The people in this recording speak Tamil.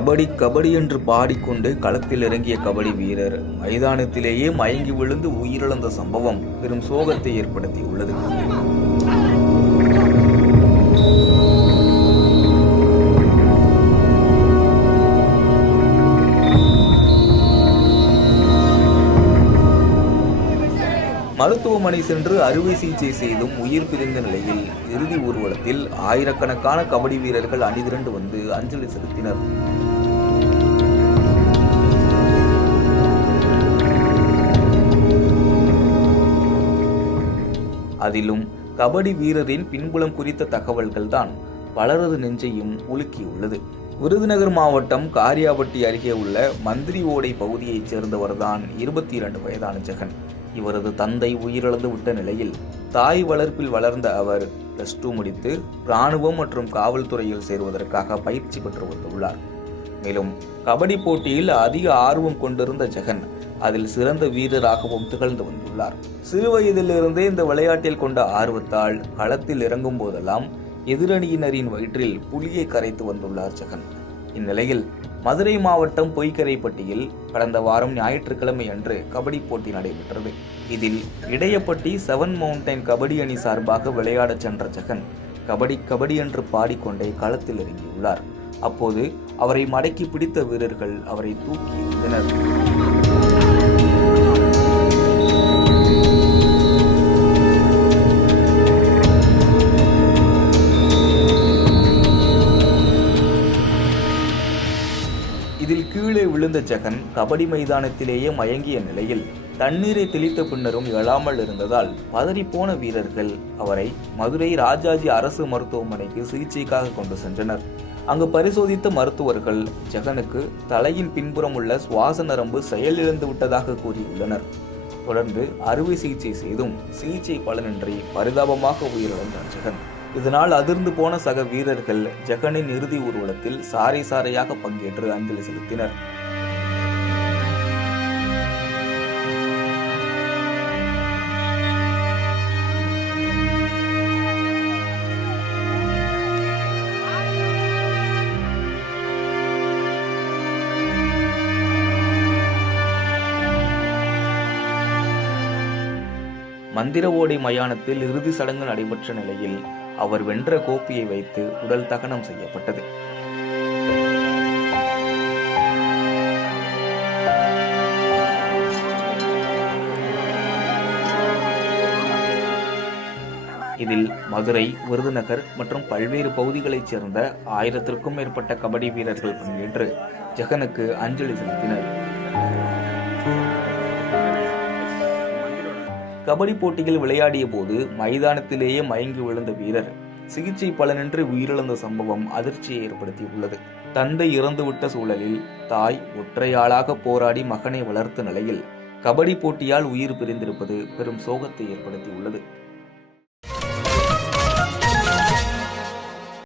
கபடி கபடி என்று பாடிக்கொண்டு களத்தில் இறங்கிய கபடி வீரர் மைதானத்திலேயே மயங்கி விழுந்து உயிரிழந்த சம்பவம் பெரும் சோகத்தை ஏற்படுத்தியுள்ளது. மருத்துவமனை சென்று அறுவை சிகிச்சை செய்தும் உயிர் பிரிந்த நிலையில் இறுதி ஊர்வலத்தில் ஆயிரக்கணக்கான கபடி வீரர்கள் அணிதிரண்டு வந்து அஞ்சலி செலுத்தினர். அதிலும் கபடி வீரரின் பின்புலம் குறித்த தகவல்கள் தான் பலரது நெஞ்சையும் உலுக்கியுள்ளது. விருதுநகர் மாவட்டம் காரியாபட்டி அருகே உள்ள மந்திரி ஓடை பகுதியைச் சேர்ந்தவர்தான் 22 வயதான ஜெகன். இவரது தந்தை உயிரிழந்து விட்ட நிலையில் தாய் வளர்ப்பில் வளர்ந்த அவர் +2 முடித்து இராணுவம் மற்றும் காவல்துறையில் சேருவதற்காக பயிற்சி பெற்று வந்துள்ளார். மேலும் கபடி போட்டியில் அதிக ஆர்வம் கொண்டிருந்த ஜெகன் அதில் சிறந்த வீரராகவும் திகழ்ந்து வந்துள்ளார். சிறுவயதிலிருந்தே இந்த விளையாட்டில் கொண்ட ஆர்வத்தால் களத்தில் இறங்கும் போதெல்லாம் எதிரணியினரின் வயிற்றில் புலியை கரைத்து வந்துள்ளார் ஜெகன். இந்நிலையில் மதுரை மாவட்டம் பொய்கரைப்பட்டியில் கடந்த வாரம் ஞாயிற்றுக்கிழமை அன்று கபடி போட்டி நடைபெற்றது. இதில் இடையப்பட்டி 7 மவுண்டைன் கபடி அணி சார்பாக விளையாடச் சென்ற ஜெகன் கபடி கபடி என்று பாடிக்கொண்டே களத்தில் இறங்கியுள்ளார். அப்போது அவரை மடக்கி பிடித்த வீரர்கள் அவரை தூக்கி எறிந்தனர். இதில் கீழே விழுந்த ஜெகன் கபடி மைதானத்திலேயே மயங்கிய நிலையில் தண்ணீரை தெளித்த பின்னரும் எழாமல் இருந்ததால் பதறிப்போன வீரர்கள் அவரை மதுரை ராஜாஜி அரசு மருத்துவமனைக்கு சிகிச்சைக்காக கொண்டு சென்றனர். அங்கு பரிசோதித்த மருத்துவர்கள் ஜெகனுக்கு தலையின் பின்புறம் உள்ள சுவாச நரம்பு செயலிழந்து விட்டதாக கூறியுள்ளனர். தொடர்ந்து அறுவை சிகிச்சை செய்தும் சிகிச்சை பலனின்றி பரிதாபமாக உயிரிழந்தார் ஜெகன். இதனால் அதிர்ந்து போன சக வீரர்கள் ஜெகனின் இறுதி ஊர்வலத்தில் சாறை சாறையாக பங்கேற்று அஞ்சலி செலுத்தினர். மந்திர ஓடை மயானத்தில் இறுதி சடங்கு நடைபெற்ற நிலையில் அவர் வென்ற கோப்பையை வைத்து உடல் தகனம் செய்யப்பட்டது. இதில் மதுரை, விருதுநகர் மற்றும் பல்வேறு பகுதிகளைச் சேர்ந்த 1000க்கும் மேற்பட்ட கபடி வீரர்கள் பங்கேற்று ஜெகனுக்கு அஞ்சலி செலுத்தினர். கபடி போட்டியில் விளையாடிய போது மைதானத்திலேயே மயங்கி விழுந்த வீரர் சிகிச்சை பலனின்றி உயிரிழந்த சம்பவம் அதிர்ச்சியை ஏற்படுத்தியுள்ளது. தந்தை இறந்துவிட்ட சூழலில் தாய் ஒற்றையாளாக போராடி மகனை வளர்த்த நிலையில் கபடி போட்டியால் உயிர் பிரிந்திருப்பது பெரும் சோகத்தை ஏற்படுத்தியுள்ளது.